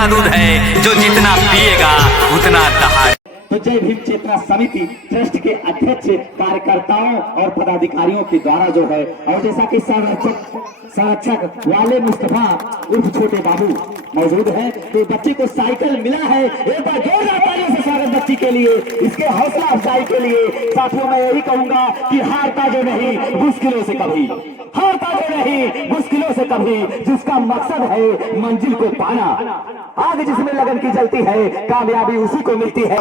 का दूध है, जो जितना पिएगा उतना दहाड़े। तो जय भीम चेतना समिति ट्रस्ट के अध्यक्ष कार्यकर्ताओं और पदाधिकारियों के द्वारा जो है, और जैसा कि संरक्षक वाले मुस्तफा उर्फ छोटे बाबू मौजूद है, तो बच्चे को साइकिल मिला है। एक बार जोरदार तालियों से स्वागत बच्ची के लिए, इसके हौसला अफजाई के लिए। साथियों, मैं यही कहूंगा कि हारता जो नहीं मुश्किलों से कभी, हारता जो नहीं मुश्किलों से कभी, जिसका मकसद है मंजिल को पाना, आग जिसमें लगन की जलती है, कामयाबी उसी को मिलती है।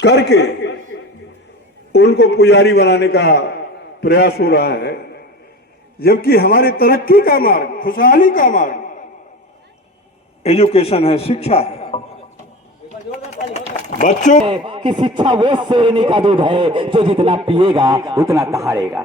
करके उनको पुजारी बनाने का प्रयास हो रहा है, जबकि हमारी तरक्की का मार्ग, खुशहाली का मार्ग एजुकेशन है, शिक्षा है। बच्चों की शिक्षा वो शेरनी का दूध है, जो जितना पिएगा उतना दहाड़ेगा।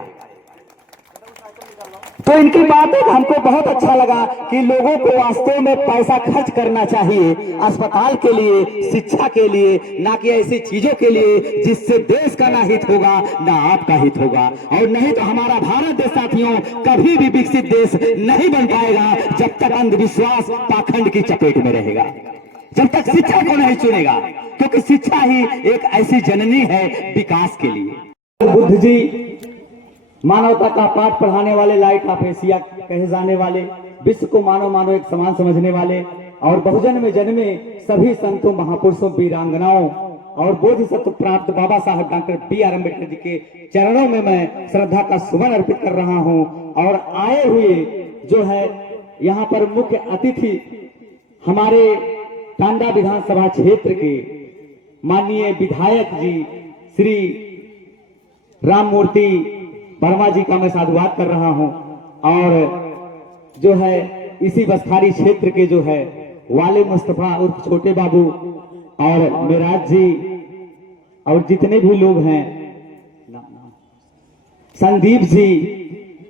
तो इनकी बातें हमको बहुत अच्छा लगा कि लोगों को वास्तव में पैसा खर्च करना चाहिए अस्पताल के लिए, शिक्षा के लिए, ना कि ऐसी चीजों के लिए जिससे देश का ना हित होगा ना आपका हित होगा। और नहीं तो हमारा भारत देश साथियों कभी भी विकसित देश नहीं बन पाएगा जब तक अंधविश्वास पाखंड की चपेट में रहेगा, जब तक शिक्षा को नहीं चुनेगा, क्योंकि शिक्षा ही एक ऐसी जननी है विकास के लिए। बुद्ध जी मानवता का पाठ पढ़ाने वाले, लाइट ऑफ एशिया कहे जाने वाले, विश्व को मानव मानव एक समान समझने वाले, और बहुजन में जन्मे सभी संतों, महापुरुषों, वीरांगनाओं और बोधिसत्व प्राप्त बाबा साहब डॉक्टर बी.आर. अम्बेडकर जी के चरणों में मैं श्रद्धा का सुमन अर्पित कर रहा हूं। और आए हुए जो है यहाँ पर मुख्य अतिथि हमारे टांडा विधानसभा क्षेत्र के माननीय विधायक जी श्री राममूर्ति वर्मा जी का मैं साधुवाद कर रहा हूं, और जो है इसी बसखारी क्षेत्र के जो है वाले मुस्तफा उर्फ छोटे बाबू और मेराज जी और जितने भी लोग हैं, संदीप जी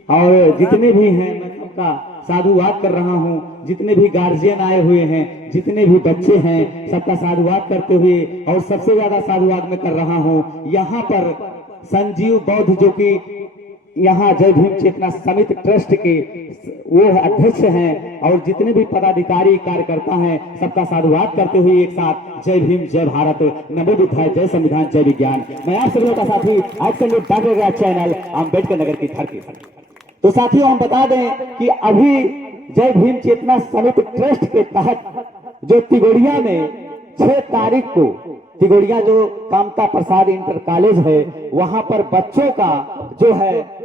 और जितने भी हैं, मैं सबका साधुवाद कर रहा हूं। जितने भी गार्जियन आए हुए हैं, जितने भी बच्चे हैं, सबका साधुवाद करते हुए, और सबसे ज्यादा साधुवाद मैं कर रहा हूं यहाँ पर संजीव बौद्ध जो कि यहाँ जय भीम चेतना समिति ट्रस्ट के वो अध्यक्ष हैं, और जितने भी पदाधिकारी कार्यकर्ता हैं, सबका साधुवाद करते हुए एक साथ जय भीम, जय भारत, नमो बुद्धाय, जय संविधान, जय विज्ञान। मैं आप सभी का साथी आज चैनल अम्बेडकर नगर की धरती। तो साथियों, हम बता दें कि अभी जय भीम चेतना समिति ट्रस्ट के तहत जो तिगोड़िया में 6 तारीख को, तिगोड़िया जो कामता प्रसाद इंटर कॉलेज है, वहां पर बच्चों का जो है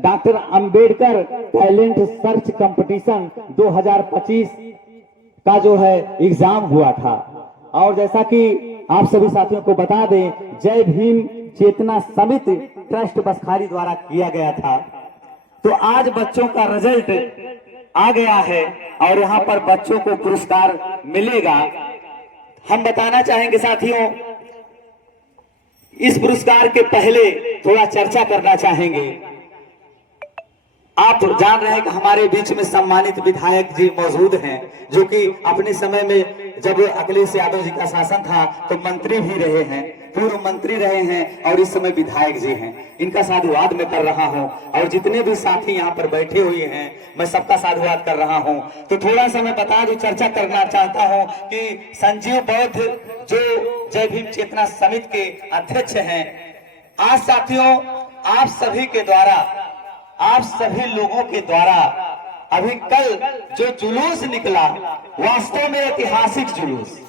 doctor Ambedkar talent search competition 2025 का जो है एग्जाम हुआ था। और जैसा कि आप सभी साथियों को बता दें, जय भीम चेतना समिति ट्रस्ट बसखारी द्वारा किया गया था। तो आज बच्चों का रिजल्ट आ गया है और यहाँ पर बच्चों को पुरस्कार मिलेगा। हम बताना चाहेंगे साथियों, इस पुरस्कार के पहले थोड़ा चर्चा करना चाहेंगे। आप जान रहे हैं कि हमारे बीच में सम्मानित विधायक जी मौजूद हैं, जो कि अपने समय में जब अखिलेश यादव जी का शासन था तो मंत्री भी रहे हैं, पूर्व मंत्री रहे हैं, और इस समय विधायक जी हैं। इनका साधुवाद मैं कर रहा हूं, और जितने भी साथी यहाँ पर बैठे हुए हैं, मैं सबका साधुवाद कर रहा हूं। तो थोड़ा सा मैं बता दूं, चर्चा करना चाहता हूं कि संजीव बौद्ध जो जय भीम चेतना समिति के अध्यक्ष हैं, आज साथियों आप सभी के द्वारा, आप सभी लोगों के द्वारा अभी कल जो जुलूस निकला, वास्तव में ऐतिहासिक जुलूस,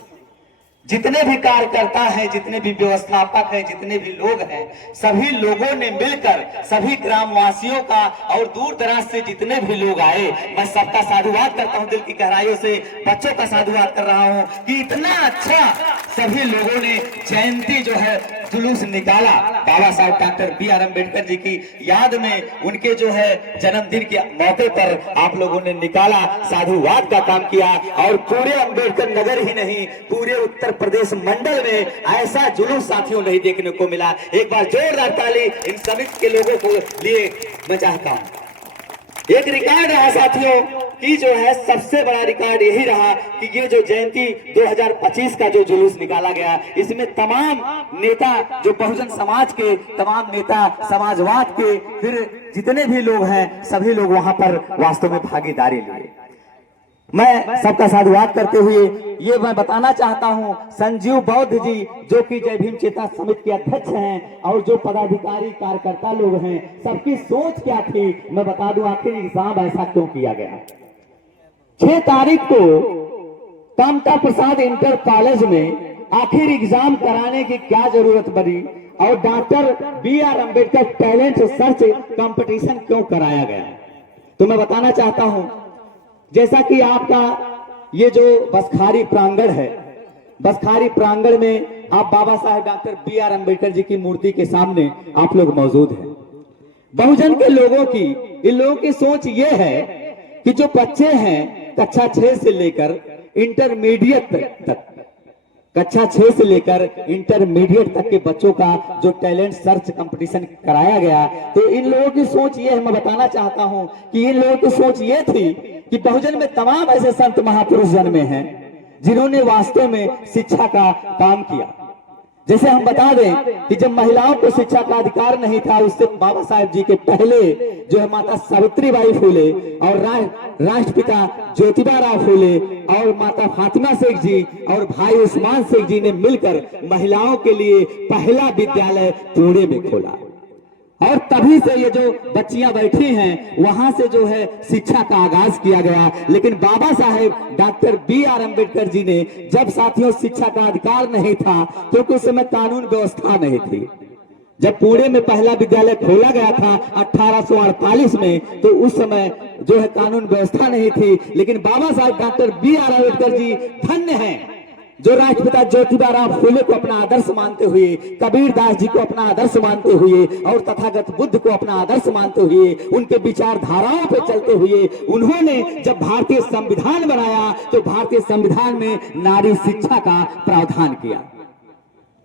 जितने भी कार्यकर्ता हैं, जितने भी व्यवस्थापक हैं, जितने भी लोग हैं, सभी लोगों ने मिलकर, सभी ग्रामवासियों का और दूर दराज से जितने भी लोग आए, मैं सबका साधुवाद करता हूं, दिल की गहराइयों से बच्चों का साधुवाद कर रहा हूं कि इतना अच्छा सभी लोगों ने जयंती जो है जुलूस निकाला, बाबा साहब डॉक्टर बी.आर. अम्बेडकर जी की याद में, उनके जो है जन्मदिन के मौके पर आप लोगों ने निकाला, साधुवाद का काम किया। और पूरे अम्बेडकर नगर ही नहीं, पूरे उत्तर प्रदेश मंडल में ऐसा जुलूस साथियों नहीं देखने को मिला। एक बार जोरदार ताली इन समिति के लोगों को लिए मैं चाहता हूं। एक रिकॉर्ड रहा साथियों कि जो है सबसे बड़ा रिकॉर्ड यही रहा कि ये जो जयंती 2025 का जो जुलूस निकाला गया, इसमें तमाम नेता, जो बहुजन समाज के तमाम नेता, समाजवाद के फिर जितने भी लोग हैं, सभी लोग वहां पर वास्तव में भागीदारी लिए। मैं सबका साधुवाद करते हुए ये मैं बताना चाहता हूं, संजीव बौद्ध जी जो कि जय भीम चेतना समिति के अध्यक्ष हैं और जो पदाधिकारी कार्यकर्ता लोग हैं, सबकी सोच क्या थी मैं बता दूं। आखिर एग्जाम ऐसा क्यों किया गया? 6 तारीख को कामता प्रसाद इंटर कॉलेज में आखिर एग्जाम कराने की क्या जरूरत पड़ी और doctor B.R. Ambedkar talent search competition क्यों कराया गया? तो मैं बताना चाहता हूं, जैसा कि आपका ये जो बसखारी प्रांगण है, बसखारी प्रांगण में आप बाबा साहेब डॉक्टर B.R. अम्बेडकर जी की मूर्ति के सामने आप लोग मौजूद हैं। बहुजन के लोगों की, इन लोगों की सोच ये है कि जो बच्चे हैं कक्षा 6 से लेकर इंटरमीडिएट तक, कक्षा 6 से लेकर इंटरमीडिएट तक के बच्चों का जो टैलेंट सर्च कंपटीशन कराया गया, तो इन लोगों की सोच ये है, मैं बताना चाहता हूं कि इन लोगों की सोच ये थी कि बहुजन में तमाम ऐसे संत महापुरुष जन्मे हैं जिन्होंने वास्तव में शिक्षा का काम किया। जैसे हम बता दें कि जब महिलाओं को शिक्षा का अधिकार नहीं था, उससे बाबा साहेब जी के पहले जो है माता सावित्रीबाई फूले और राष्ट्रपिता ज्योतिबा राव फूले और माता फातिमा शेख जी और भाई उस्मान शेख जी ने मिलकर महिलाओं के लिए पहला विद्यालय पुणे में खोला और तभी से ये जो बच्चियां बैठी हैं वहां से जो है शिक्षा का आगाज किया गया। लेकिन बाबा साहेब डॉक्टर B.R. अम्बेडकर जी ने जब साथियों शिक्षा का अधिकार नहीं था, क्योंकि उस समय कानून व्यवस्था नहीं थी, जब पुणे में पहला विद्यालय खोला गया था 1848 में, तो उस समय जो है कानून व्यवस्था नहीं थी। लेकिन बाबा साहेब डॉक्टर B.R. अम्बेडकर जी धन्य हैं जो राष्ट्रपिता ज्योतिबा राव फूले को अपना आदर्श मानते हुए, कबीर दास जी को अपना आदर्श मानते हुए और तथागत बुद्ध को अपना आदर्श मानते हुए, उनके विचारधाराओं पर चलते हुए उन्होंने जब भारतीय संविधान बनाया तो भारतीय संविधान में नारी शिक्षा का प्रावधान किया।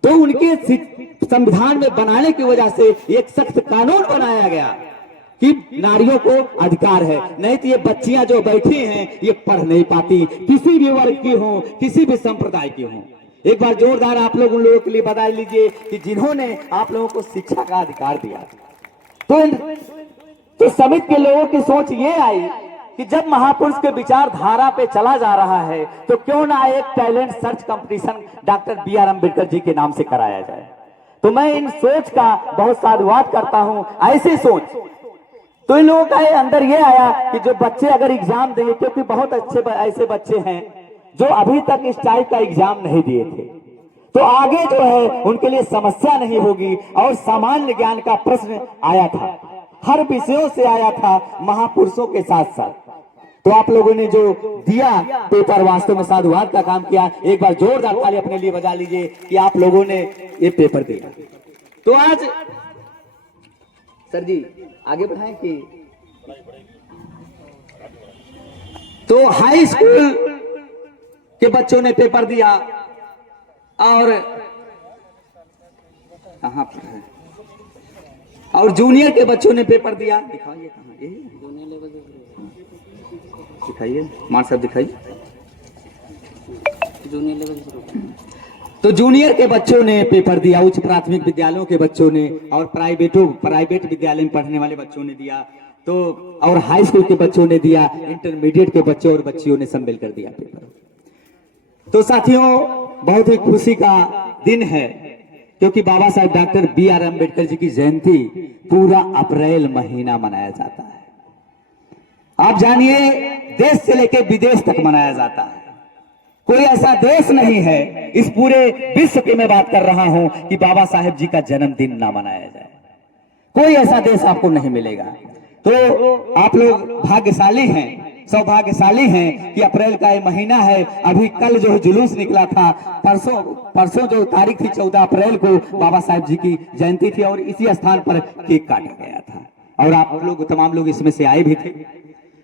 तो उनके संविधान में बनाने की वजह से एक सख्त कानून बनाया गया कि नारियों को अधिकार है, नहीं तो ये बच्चियां जो बैठी हैं ये पढ़ नहीं पाती, किसी भी वर्ग की हो, किसी भी संप्रदाय की हो। एक बार जोरदार आप लोग उन लोगों के लिए बता लीजिए कि जिन्होंने आप लोगों को शिक्षा का अधिकार दिया। तो समिति के लोगों की सोच ये आई कि जब महापुरुष के विचारधारा पे चला जा रहा है तो क्यों ना एक talent search competition doctor B.R. Ambedkar ji के नाम से कराया जाए। तो मैं इन सोच का बहुत साधुवाद करता हूं। ऐसी सोच तो इन लोगों का अंदर ये आया कि जो बच्चे अगर एग्जाम देंगे, क्योंकि बहुत अच्छे ऐसे बच्चे हैं जो अभी तक इस टाइप का एग्जाम नहीं दिए थे, तो आगे जो है उनके लिए समस्या नहीं होगी। और सामान्य ज्ञान का प्रश्न आया था, हर विषयों से आया था, महापुरुषों के साथ साथ। तो आप लोगों ने जो दिया पेपर, वास्तव में साधुवाद का काम किया। एक बार जोरदार ताली अपने लिए बजा लीजिए कि आप लोगों ने ये पेपर दिया। तो आज सर जी आगे बढ़ाएं कि तो हाई स्कूल के बच्चों ने पेपर दिया और कहां पर है, और जूनियर के बच्चों ने पेपर दिया। दिखाइए कहां, ये दिखाइए मार साहब, दिखाइए जूनियर लेवल। तो जूनियर के बच्चों ने पेपर दिया, उच्च प्राथमिक विद्यालयों के बच्चों ने और प्राइवेट विद्यालय में पढ़ने वाले बच्चों ने दिया, तो और हाई स्कूल के बच्चों ने दिया, इंटरमीडिएट के बच्चों और बच्चियों ने सब मिलकर दिया पेपर। तो साथियों बहुत ही खुशी का दिन है, क्योंकि बाबा साहेब डॉक्टर B.R. अम्बेडकर जी की जयंती पूरा अप्रैल महीना मनाया जाता है। आप जानिए देश से लेकर विदेश तक मनाया जाता है। कोई ऐसा देश नहीं है इस पूरे विश्व की मैं बात कर रहा हूं कि बाबा साहेब जी का जन्मदिन ना मनाया जाए। कोई ऐसा देश आपको नहीं मिलेगा। तो आप लोग भाग्यशाली हैं, सौभाग्यशाली हैं कि अप्रैल का ये महीना है। अभी कल जो जुलूस निकला था, परसों जो तारीख थी 14 अप्रैल को बाबा साहेब जी की जयंती थी और इसी स्थान पर केक काटा गया था और आप लोग तमाम लोग इसमें से आए भी थे।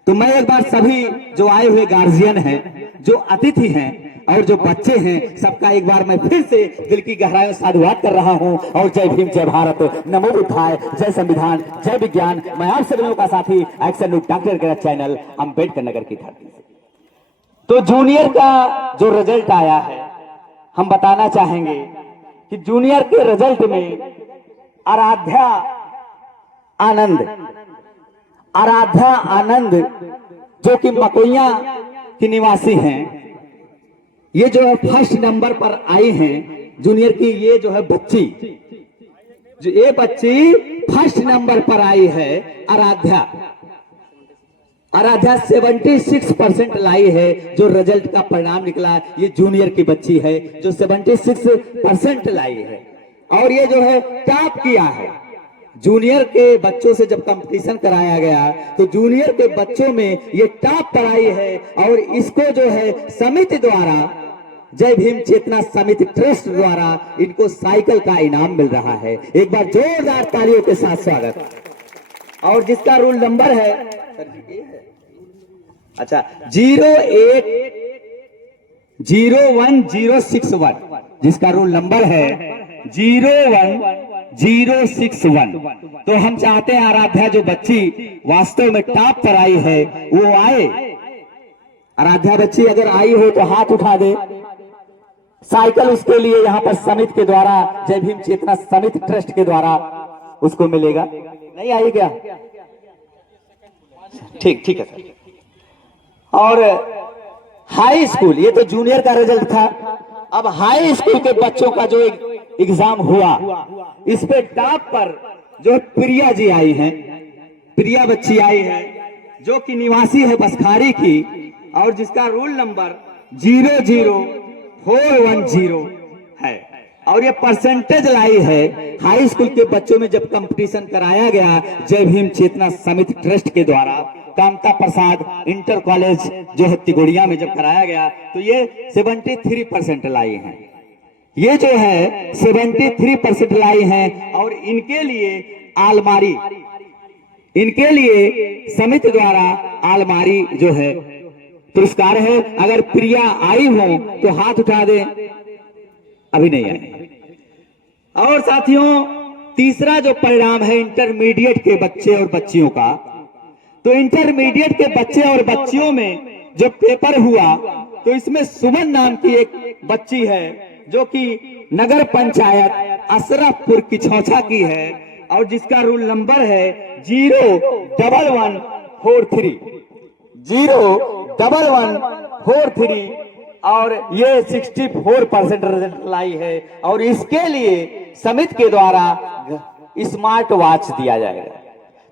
तो मैं एक बार सभी जो आए हुए गार्जियन हैं, जो अतिथि हैं और जो बच्चे हैं, सबका एक बार मैं फिर से दिल की गहराइयों से साधुवाद कर रहा हूं। और जय भीम, जय भारत, नमो बुद्धाय, जय संविधान, जय विज्ञान। मैं आप सभी लोगों का साथी एक्शन न्यूज डॉक्टर का चैनल अम्बेडकर नगर की धरती से। तो जूनियर का जो रिजल्ट आया है, हम बताना चाहेंगे कि जूनियर के रिजल्ट में आराध्या आनंद जो कि मकोइया की निवासी हैं। ये जो है फर्स्ट नंबर पर आई हैं जूनियर की, ये जो है बच्ची, जो ये बच्ची फर्स्ट नंबर पर आई है आराध्या। आराध्या 76% लाई है। जो रिजल्ट का परिणाम निकला, ये जूनियर की बच्ची है जो 76% लाई है। और ये जो है टॉप किया है। जूनियर के बच्चों से जब कंपटीशन कराया गया तो जूनियर के बच्चों में ये टॉप पर आई है। और इसको जो है समिति द्वारा, जय भीम चेतना समिति ट्रस्ट द्वारा इनको साइकिल का इनाम मिल रहा है। एक बार जोरदार तालियों के साथ स्वागत। और जिसका रोल नंबर है अच्छा 0101061, जिसका रोल नंबर है 01061। तो हम चाहते हैं आराध्या जो बच्ची वास्तव में टॉप पर आई है वो आए। आराध्या बच्ची अगर आई हो तो हाथ उठा दे। साइकिल उसके लिए यहाँ पर समिति के द्वारा, जय भीम चेतना समिति ट्रस्ट के द्वारा उसको मिलेगा। नहीं आई क्या? ठीक ठीक है सर। और हाई स्कूल, ये तो जूनियर का रिजल्ट था। अब हाई स्कूल के बच्चों का जो एग्जाम हुआ, इस पे टॉप पर जो प्रिया जी आई हैं, प्रिया बच्ची आई है जो कि निवासी है बसखारी की, और जिसका रोल नंबर 00410 है। और ये परसेंटेज लाई है। हाई स्कूल के बच्चों में जब कंपटीशन कराया गया जय भीम चेतना समिति ट्रस्ट के द्वारा, कामता प्रसाद इंटर कॉलेज जो है तिगोड़िया में जब कराया गया, तो ये 73% लाई हैं। ये जो है 73% लाई हैं। और इनके लिए आलमारी, इनके लिए समिति द्वारा आलमारी जो है पुरस्कार है। अगर प्रिया आई हो तो हाथ उठा दे। अभी नहीं आई। और साथियों, तीसरा जो परिणाम है इंटरमीडिएट के बच्चे और बच्चियों का, तो इंटरमीडिएट के बच्चे और बच्चियों में जो पेपर हुआ, तो इसमें सुमन नाम की एक बच्ची है जो कि नगर पंचायत अशरफपुर की छौछा की है, और जिसका रोल नंबर है 01143 01143। और ये 64% रिजल्ट लाई है। और इसके लिए समिति के द्वारा स्मार्ट वॉच दिया जाएगा।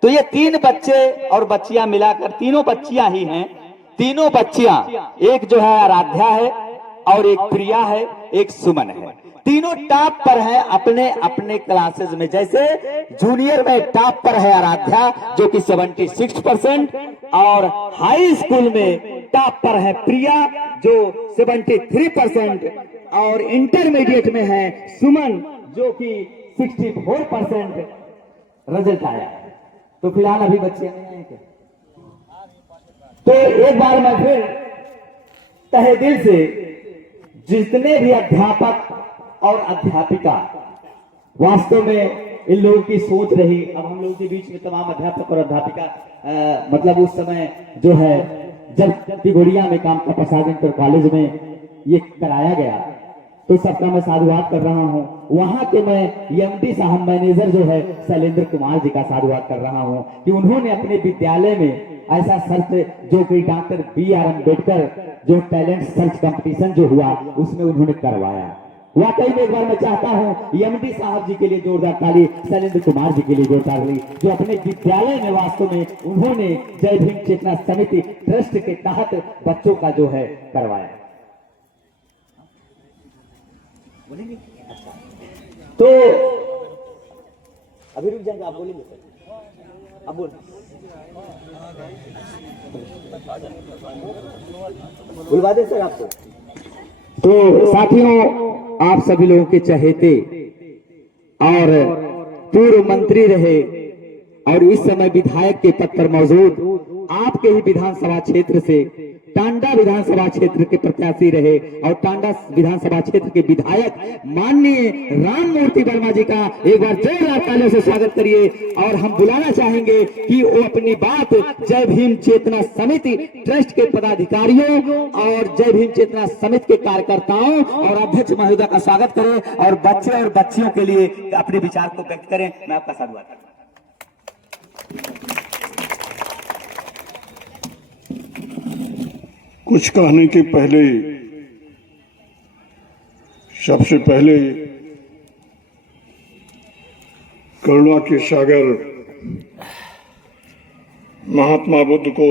तो ये 3 बच्चे और बच्चियां मिलाकर, तीनों बच्चियां ही हैं, तीनों बच्चियां, एक जो है आराध्या है और एक प्रिया है, एक सुमन है। तीनों टॉप पर है अपने अपने क्लासेस में। जैसे जूनियर में टॉप पर है आराध्या जो कि 76%, और हाई स्कूल में टॉप पर है प्रिया जो 73%, और इंटरमीडिएट में है सुमन जो कि 64% रिजल्ट आया। तो फिलहाल अभी बच्चे नहीं आए क्या? तो एक बार मैं फिर तहे दिल से जितने भी अध्यापक और अध्यापिका, वास्तव में इन लोगों की सोच रही, अब हम लोगों के बीच में तमाम अध्यापक और अध्यापिका मतलब उस समय जो है जब तिगोड़िया में कामता प्रसाद इंटर कॉलेज में ये कराया गया, तो सबका मैं साधुवाद कर रहा हूँ। वहां के मैं एमडी साहब मैनेजर जो है शैलेंद्र कुमार जी का साधुवाद कर रहा हूँ कि उन्होंने अपने विद्यालय में ऐसा सर्च, जो कि डॉक्टर BR अम्बेडकर जो टैलेंट सर्च कंपटीशन जो हुआ उसमें उन्होंने करवाया। वाकई में एक बार मैं चाहता हूं एमडी साहब जी के लिए जोरदार ताली, शैलेंद्र कुमार जी के लिए जोरदार ताली, जो अपने विद्यालय में वास्तव में उन्होंने जय भीम चेतना समिति ट्रस्ट के तहत बच्चों का जो है करवाया। तो अभी रुक जाएंगे, आप बोलेंगे सर, अब बोल बुलवा दे सर आपको। तो साथियों, आप सभी लोगों के चहेते और पूर्व मंत्री रहे और इस समय विधायक के पद पर मौजूद आपके ही विधानसभा क्षेत्र से टांडा विधानसभा क्षेत्र के प्रत्याशी रहे और टांडा विधानसभा क्षेत्र के विधायक माननीय राम मूर्ति वर्मा जी का एक बार जोरदार तालियों से स्वागत करिए। और हम बुलाना चाहेंगे कि वो अपनी बात जय भीम चेतना समिति ट्रस्ट के पदाधिकारियों और जय भीम चेतना समिति के कार्यकर्ताओं और अध्यक्ष महोदय का स्वागत करें और बच्चे और बच्चियों के लिए अपने विचार को व्यक्त करें। मैं आपका साधुवाद करता हूं। कुछ कहने के पहले सबसे पहले करुणा के सागर महात्मा बुद्ध को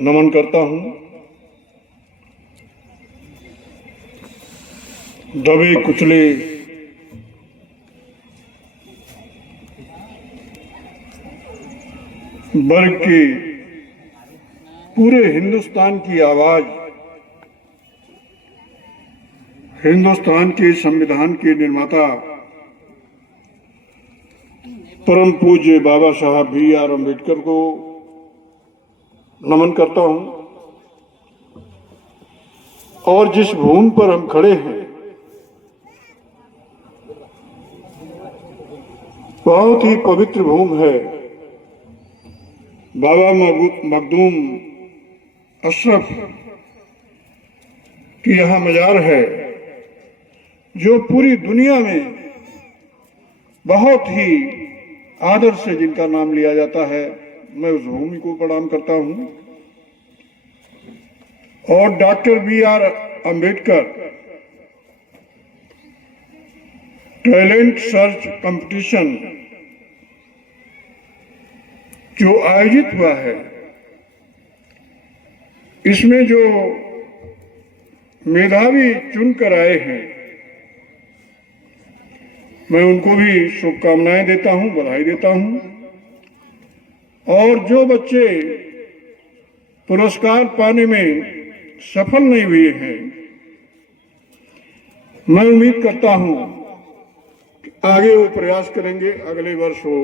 नमन करता हूं। दबे कुचले वर्ग की पूरे हिंदुस्तान की आवाज, हिंदुस्तान के संविधान के निर्माता परम पूज्य बाबा साहब B.R. अम्बेडकर को नमन करता हूं। और जिस भूमि पर हम खड़े हैं बहुत ही पवित्र भूमि है। बाबा मखदूम अशरफ की यहाँ मजार है, जो पूरी दुनिया में बहुत ही आदर से जिनका नाम लिया जाता है। मैं उस भूमि को प्रणाम करता हूं। और doctor B.R. Ambedkar talent search competition जो आयोजित हुआ है, इसमें जो मेधावी चुनकर आए हैं, मैं उनको भी शुभकामनाएं देता हूं, बधाई देता हूं। और जो बच्चे पुरस्कार पाने में सफल नहीं हुए हैं, मैं उम्मीद करता हूं कि आगे वो प्रयास करेंगे, अगले वर्ष वो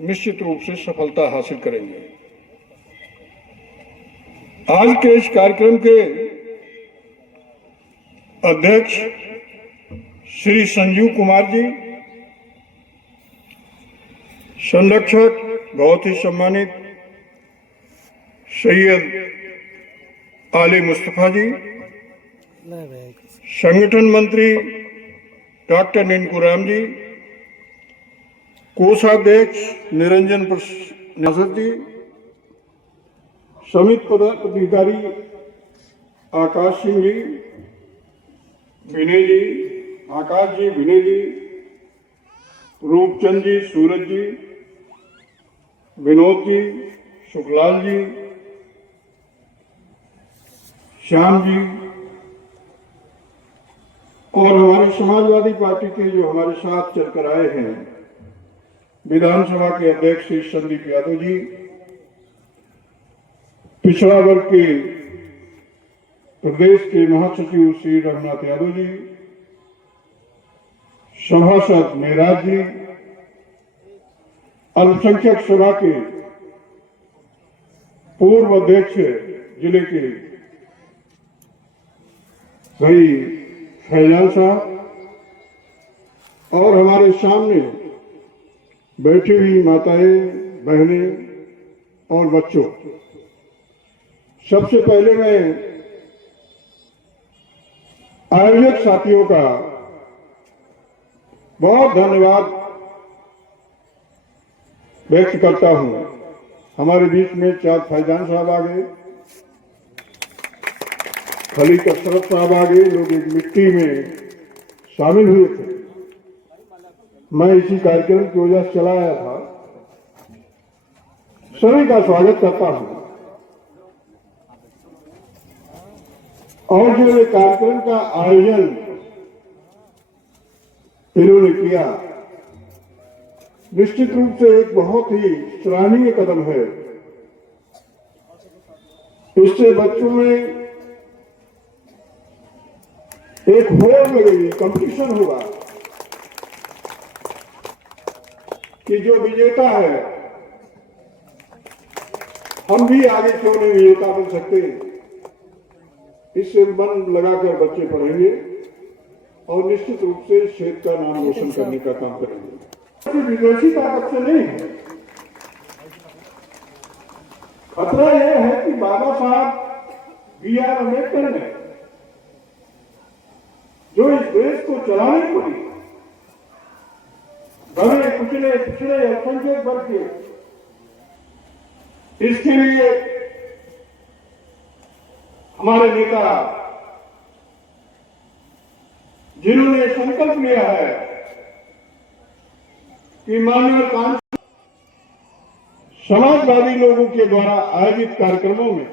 निश्चित रूप से सफलता हासिल करेंगे। आज के इस कार्यक्रम के अध्यक्ष श्री संजीव कुमार जी, संरक्षक बहुत ही सम्मानित सैयद आले मुस्तफा जी, संगठन मंत्री डॉक्टर निंकू राम जी, कोषाध्यक्ष निरंजन प्रसाद जी, समिति पदाधिकारी आकाश सिंह जी, विनय जी, आकाश जी, विनय जी, रूपचंद जी, सूरज जी, विनोद जी, सुखलाल जी, श्याम जी, और हमारी समाजवादी पार्टी के जो हमारे साथ चलकर आए हैं, विधानसभा के अध्यक्ष श्री संदीप यादव जी, पिछड़ा वर्ग के प्रदेश के महासचिव श्री रघुनाथ यादव जी, सभासद मेहराज जी, अल्पसंख्यक सभा के पूर्व अध्यक्ष जिले के भाई फैजान साहब, और हमारे सामने बैठी हुई माताएं, बहनें और बच्चों, सबसे पहले मैं आयोजक साथियों का बहुत धन्यवाद व्यक्त करता हूं। हमारे बीच में चाँद फैजान साहब आ गए, खलीक अशरफ साहब आ गए, लोग एक मिट्टी में शामिल हुए थे। मैं इसी कार्यक्रम की वजह से चला आया था। सभी का स्वागत करता हूं। और जो ये कार्यक्रम का आयोजन इन्होंने किया, निश्चित रूप से एक बहुत ही सराहनीय कदम है। इससे बच्चों में एक होड़ लगेगी, कंपटीशन होगा कि जो विजेता है, हम भी आगे क्यों नहीं विजेता बन सकते। इससे मन लगाकर बच्चे पढ़ेंगे और निश्चित रूप से क्षेत्र का नाम रोशन करने का काम करेंगे। विदेशी ताकत से नहीं है, खतरा यह है कि बाबा साहब B.R. अम्बेडकर ने जो इस देश को चलाने को दी, दबे कुचले पिछड़े अल्पसंख्यक वर्ग के, इसके लिए हमारे नेता जिन्होंने संकल्प लिया है कि मानव कांड समाजवादी लोगों के द्वारा आयोजित कार्यक्रमों में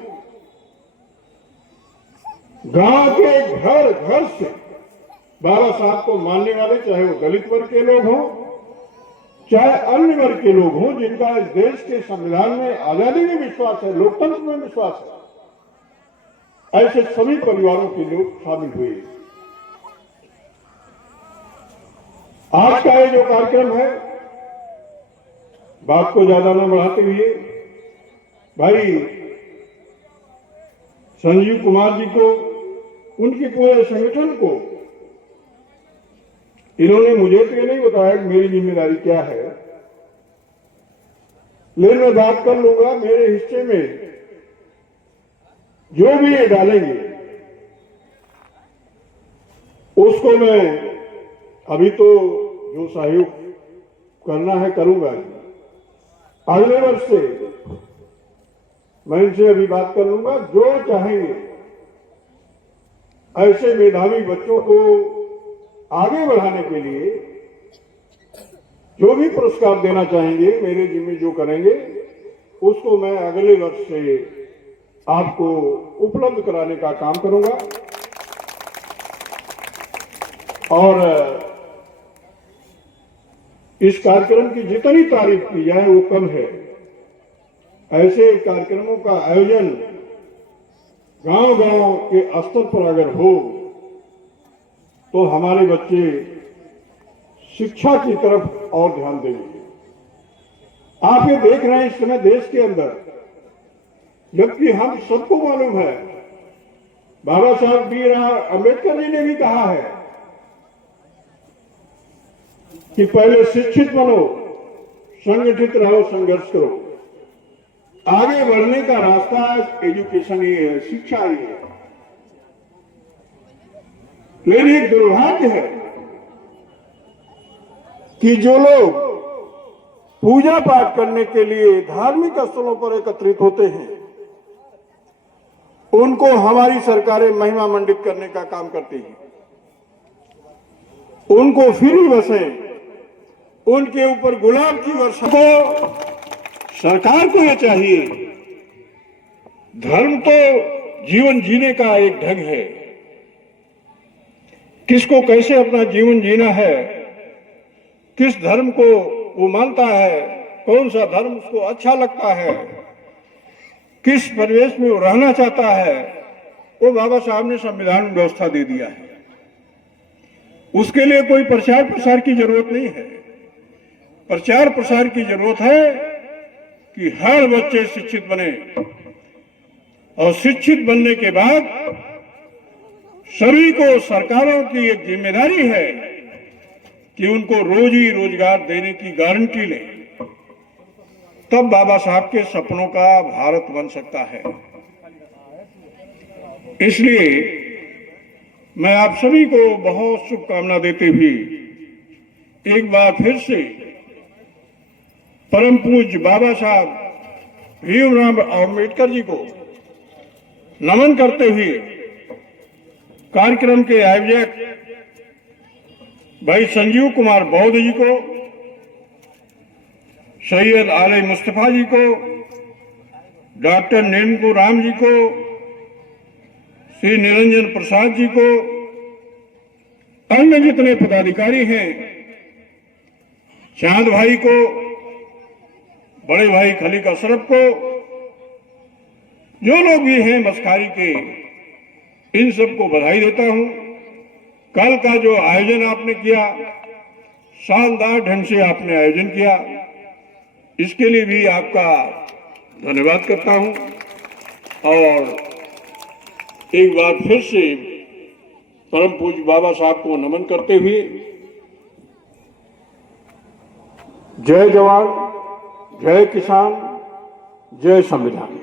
गांव के घर घर से बाबा साहब को मानने वाले, चाहे वो दलित वर्ग के लोग हों, चाहे अन्य वर्ग के लोग हों, जिनका इस देश के संविधान में आजादी में विश्वास है, लोकतंत्र में विश्वास है, ऐसे सभी परिवारों के लोग शामिल हुए। आज का ये जो कार्यक्रम है, बात को ज्यादा न बढ़ाते हुए भाई संजीव कुमार जी को, उनके पूरे संगठन को, इन्होंने मुझे तो ये नहीं बताया कि मेरी जिम्मेदारी क्या है, लेकिन मैं बात कर लूंगा। मेरे हिस्से में जो भी ये डालेंगे उसको मैं अभी तो जो सहयोग करना है करूंगा। अगले वर्ष से मैं इनसे अभी बात कर लूंगा, जो चाहेंगे ऐसे मेधावी बच्चों को आगे बढ़ाने के लिए जो भी पुरस्कार देना चाहेंगे, मेरे जिम्मे जो करेंगे उसको मैं अगले वर्ष से आपको उपलब्ध कराने का काम करूंगा। और इस कार्यक्रम की जितनी तारीफ की जाए वो कम है। ऐसे कार्यक्रमों का आयोजन गांव-गांव के स्तर पर अगर हो तो हमारे बच्चे शिक्षा की तरफ और ध्यान देंगे। आप ये देख रहे हैं इस समय देश के अंदर, जबकि हम सबको मालूम है, बाबा साहब बी.आर. अम्बेडकर जी ने भी कहा है कि पहले शिक्षित बनो, संगठित रहो, संघर्ष करो। आगे बढ़ने का रास्ता एजुकेशन ही है, शिक्षा ही है। लेकिन एक दुर्भाग्य है कि जो लोग पूजा पाठ करने के लिए धार्मिक स्थलों पर एकत्रित होते हैं, उनको हमारी सरकारें महिमा मंडित करने का काम करती हैं। उनको फ्री बसें, उनके ऊपर गुलाब की वर्षा को, सरकार को यह चाहिए, धर्म तो जीवन जीने का एक ढंग है। किसको कैसे अपना जीवन जीना है, किस धर्म को वो मानता है, कौन सा धर्म उसको अच्छा लगता है, किस परिवेश में वो रहना चाहता है, वो बाबा साहब ने संविधान में व्यवस्था दे दिया है। उसके लिए कोई प्रचार प्रसार की जरूरत नहीं है। प्रचार प्रसार की जरूरत है कि हर बच्चे शिक्षित बने, और शिक्षित बनने के बाद सभी को सरकारों की एक जिम्मेदारी है कि उनको रोजी रोजगार देने की गारंटी ले, तब बाबा साहब के सपनों का भारत बन सकता है। इसलिए मैं आप सभी को बहुत शुभकामना देते हुए एक बार फिर से परम पूज्य बाबा साहब भीमराव अम्बेडकर जी को नमन करते हुए कार्यक्रम के आयोजक भाई संजीव कुमार बौद्ध जी को, सैयद आले मुस्तफा जी को, डॉक्टर नीलमणि राम जी को, श्री निरंजन प्रसाद जी को, अन्य जितने पदाधिकारी हैं, चांद भाई को, बड़े भाई खलीक अशरफ को, जो लोग भी हैं मस्कारी के, इन सबको बधाई देता हूं। कल का जो आयोजन आपने किया, शानदार ढंग से आपने आयोजन किया, इसके लिए भी आपका धन्यवाद करता हूं। और एक बार फिर से परम पूज्य बाबा साहब को नमन करते हुए जय जवान, जय किसान, जय संविधान।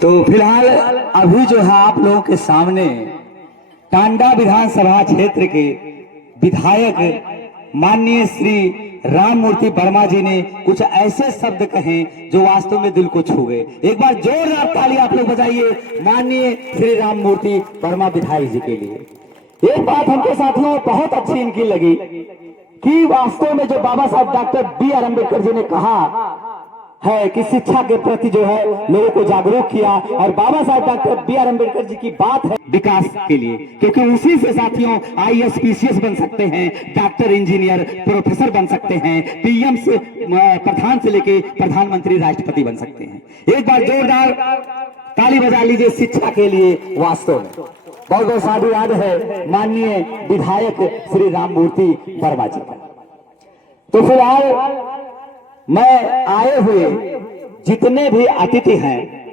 तो फिलहाल अभी जो है आप लोगों के सामने टांडा विधानसभा क्षेत्र के विधायक माननीय श्री राम मूर्ति वर्मा जी ने कुछ ऐसे शब्द कहे जो वास्तव में दिल को छू गए। एक बार जोरदार ताली आप लोग बजाइए माननीय श्री राम मूर्ति वर्मा विधायक जी के लिए। एक बात हमको साथियों बहुत अच्छी इनकी लगी कि वास्तव में जो बाबा साहब डॉक्टर B.R. अम्बेडकर जी ने कहा है कि शिक्षा के प्रति जो है लोगों को जागरूक किया, और बाबा साहब डॉक्टर B.R. अम्बेडकर जी की बात है विकास के लिए, क्योंकि उसी से साथियों IAS PCS बन सकते हैं, डॉक्टर इंजीनियर प्रोफेसर बन सकते हैं, PM से प्रधान से लेके प्रधानमंत्री राष्ट्रपति बन सकते हैं। एक बार जोरदार ताली बजा लीजिए शिक्षा के लिए। वास्तव में बहुत बहुत साधुवाद है माननीय विधायक श्री राम मूर्ति वर्मा जी का। तो फिलहाल मैं आए हुए जितने भी अतिथि हैं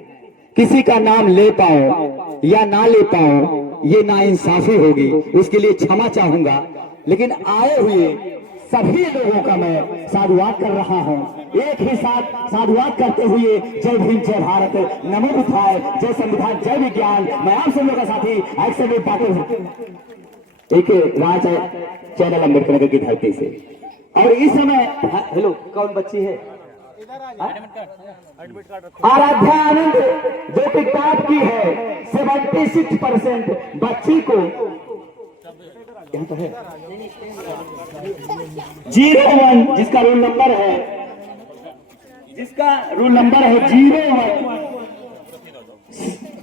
किसी का नाम ले पाऊं या ना ले पाऊं ये नाइंसाफी होगी, उसके लिए क्षमा चाहूंगा, लेकिन आए हुए सभी लोगों का मैं साधुवाद कर रहा हूं। एक ही साथ साधुवाद करते हुए जय भीम जय भारत नमो बुद्धाय जय संविधान जय विज्ञान। मैं आप सब लोगों का साथी एक्शन एक राज चैनल अम्बेडकर नगर की धरती से। और इस समय हेलो कौन बच्ची है? आराध्या आनंद जो कि टॉप की है 76% बच्ची को यहाँ तो है 01 जिसका रोल नंबर है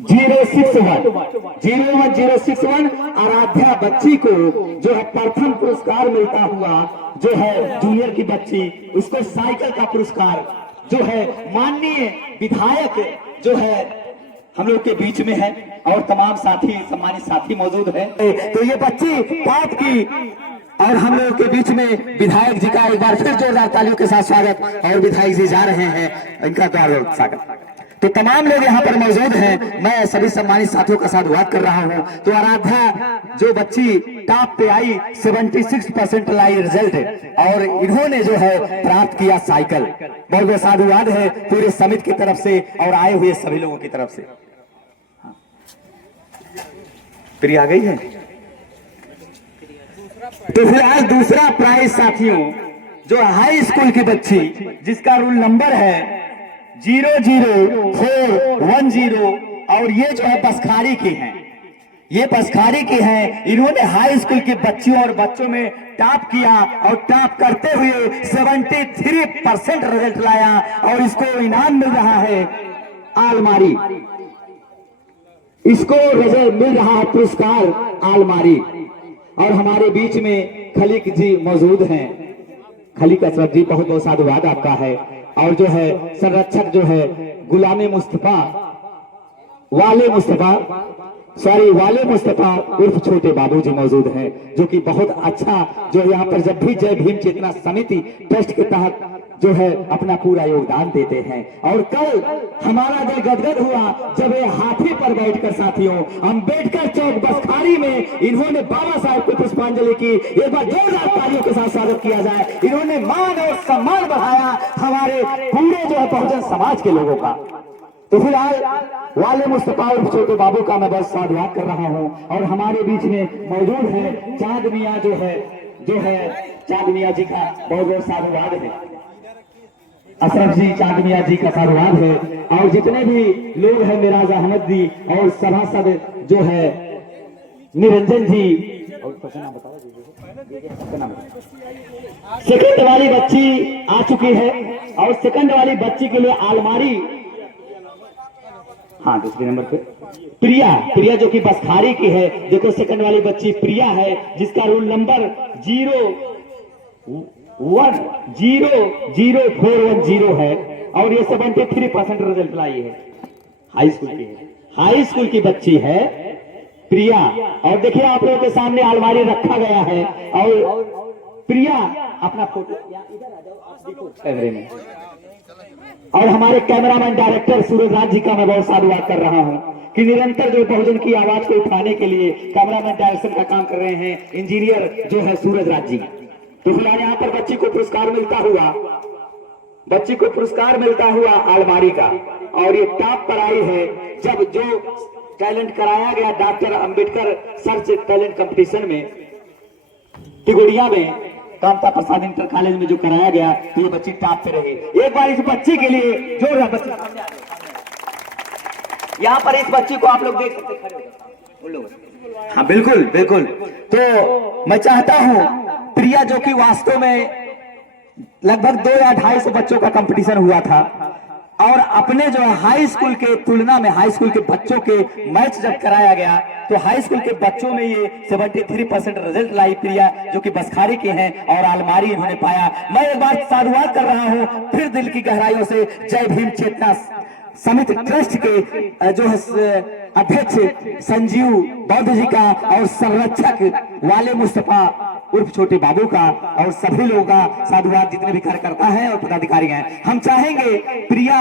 0161 आराध्या बच्ची को जो है प्रथम पुरस्कार मिलता हुआ जो है जूनियर की बच्ची, उसको साइकिल का पुरस्कार जो है माननीय विधायक जो है हम लोग के बीच में है और तमाम साथी सम्मानित साथी मौजूद है। तो ये बच्ची टॉप की और हम लोग के बीच में विधायक जी का एक बार फिर जोरदार तालियों के साथ स्वागत। और विधायक जी जा रहे हैं, इनका जोरदार स्वागत। तो तमाम लोग यहाँ पर मौजूद हैं, मैं सभी सम्मानित साथियों का साधुवाद कर रहा हूँ। तो आराध्या जो बच्ची टॉप पे आई 76% लाई रिजल्ट और इन्होंने जो है प्राप्त किया साइकिल। बहुत बहुत साधुवाद है पूरे समिति की तरफ से और आए हुए सभी लोगों की तरफ से। प्रिया आ गई है। तो फिलहाल दूसरा प्राइज साथियों जो हाई स्कूल की बच्ची जिसका रोल नंबर है 00410 और ये जो है बसखारी की हैं, ये बसखारी की हैं। इन्होंने हाई स्कूल की बच्चियों और बच्चों में टॉप किया और टॉप करते हुए 73% रिजल्ट लाया और इसको इनाम मिल रहा है आलमारी, इसको रिजल्ट मिल रहा है पुरस्कार आलमारी। और हमारे बीच में खलीक जी मौजूद हैं, खलीक अशरफ जी बहुत बहुत साधुवाद आपका है। और जो है संरक्षक जो है गुलामे मुस्तफा वाले मुस्तफा उर्फ छोटे बाबू जी मौजूद हैं, जो कि बहुत अच्छा जो यहाँ पर जब भी जय भीम चेतना समिति ट्रस्ट के तहत जो है अपना पूरा योगदान देते हैं। और कल हमारा दिल गदगद हुआ जब ये हाथी पर बैठकर साथियों अंबेडकर चौक बसखारी में इन्होंने बाबा साहब को पुष्पांजलि की। एक बार जोरदार तालियों के साथ स्वागत किया जाए। इन्होंने मान और सम्मान बढ़ाया हमारे पूरे जो है बहुजन समाज के लोगों का। तो फिलहाल वाले मुस्तफा और छोटे बाबू का मैं बस साधुवाद कर रहा हूं। और हमारे बीच में मौजूद है चांद मियां जो है चांद मियां जी का बहुत बहुत साधुवाद है। अशरफ जी चांद मियां जी का साधुवाद है। और जितने भी लोग हैं मिराज अहमद जी और सभासद जो है निरंजन जी। सेकंड वाली बच्ची आ चुकी है और सेकंड वाली बच्ची के लिए आलमारी, हाँ दूसरे नंबर पे प्रिया जो कि बसखारी की है। देखो सेकंड वाली बच्ची प्रिया है जिसका रोल नंबर 010410 है और ये 73% रिजल्ट लाई है। हाई स्कूल की बच्ची है प्रिया। और देखिए आप लोगों के सामने अलमारी रखा गया है और प्रिया अपना फोटो इधर आ जाओ आप देखो कैमरे में। और हमारे कैमरामैन डायरेक्टर सूरज राज जी का मैं बहुत साधुवाद कर रहा हूं कि निरंतर जो बहुजन की आवाज को उठाने के लिए कैमरामैन डायरेक्शन का काम कर रहे हैं इंजीनियर जो है सूरज राज जी। तो फिलहाल यहाँ पर बच्ची को पुरस्कार मिलता हुआ अलमारी का। और ये टॉप पर आई है जब जो टैलेंट कराया गया doctor Ambedkar search talent competition में टिगोड़िया में कामता प्रसाद इंटर कॉलेज में जो कराया गया, तो ये बच्ची टॉप पे रही। एक बार इस बच्ची के लिए जोरदार बच्ची सामने आ जाए। यहाँ पर इस बच्ची को आप लोग देख सकते हैं, खड़े हो जाओ, उन लोगों से। हाँ बिल्कुल बिल्कुल। तो मैं चाहता हूँ प्रिया, जो कि वास्तव में लगभग 200 या 250 बच्चों का कंपटीशन हुआ था, और अपने जो है हाई स्कूल के तुलना में हाई स्कूल के बच्चों के मैच जब कराया गया, तो हाई स्कूल के बच्चों में ये 73% रिजल्ट लाई प्रिया, जो कि बसखारी के हैं, और आलमारी इन्होंने पाया। मैं एक बार साधुवाद कर रहा हूँ फिर दिल की गहराइयों से जय भीम चेतना समिति ट्रस्ट के जो है अध्यक्ष संजीव बौद्ध जी का, और संरक्षक वाले मुस्तफा उर्फ छोटे बाबू का, और सभी लोगों का साधुवाद, जितने भी कार्यकर्ता हैं और पदाधिकारी हैं। हम चाहेंगे प्रिया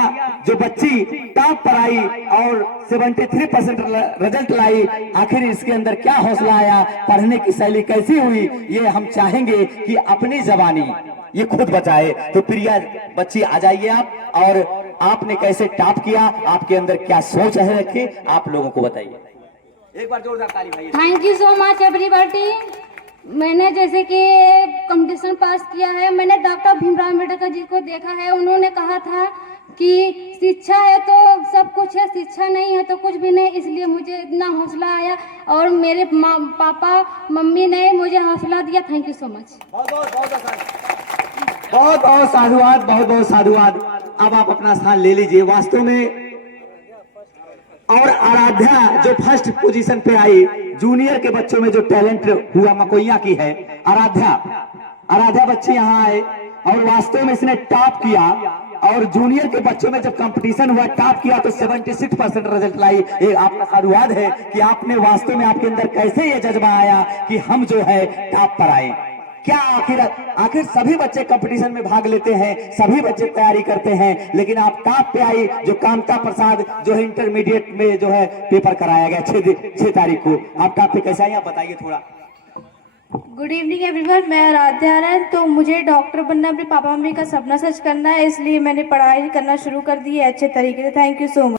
जो बच्ची टॉप पर आई और 73% रिजल्ट लाई, आखिर इसके अंदर क्या हौसला आया, पढ़ने की शैली कैसी हुई, ये हम चाहेंगे कि अपनी जबानी ये खुद बताए। तो प्रिया बच्ची आ जाइए आप, और आपने कैसे टॉप किया, आपके अंदर क्या सोच है रखे, आप लोगों को बताइए। एक बार जोरदार ताली भाई। Thank you so much everybody. मैंने जैसे कि कंपटीशन पास किया है, मैंने डॉक्टर भीमराव अम्बेडकर जी को देखा है। उन्होंने कहा था कि शिक्षा है तो सब कुछ है, शिक्षा नहीं है तो कुछ भी नहीं, इसलिए मुझे इतना हौसला आया, और मेरे पापा मम्मी ने मुझे हौसला दिया। Thank you so much. बहुत बहुत साधुवाद, बहुत बहुत साधुवाद। अब आप अपना स्थान ले लीजिए। वास्तव में और आराध्या जो फर्स्ट पोजीशन पे आई, जूनियर के बच्चों में जो टैलेंट हुआ मकोइया की है, आराध्या बच्ची यहाँ आए और वास्तव में इसने टॉप किया, और जूनियर के बच्चों में जब कंपटीशन हुआ टॉप किया तो 76% रिजल्ट लाई। ये आपका साधुवाद है कि आपने वास्तव में, आपके अंदर कैसे ये जज्बा आया कि हम जो है टॉप पर आए। क्या आखिर सभी बच्चे कंपटीशन में भाग लेते हैं, सभी बच्चे तैयारी करते हैं, लेकिन आप टॉप पे आई। जो कामता प्रसाद जो है इंटरमीडिएट में जो है पेपर कराया गया 6 तारीख को, आप टॉप पे कैसे आई, आप बताइए थोड़ा। गुड इवनिंग एवरीवन, मैं आराध्या है। तो मुझे डॉक्टर बनना, अपने पापा मम्मी का सपना सच करना है, इसलिए मैंने पढ़ाई करना शुरू कर दी है अच्छे तरीके से। Thank you so much.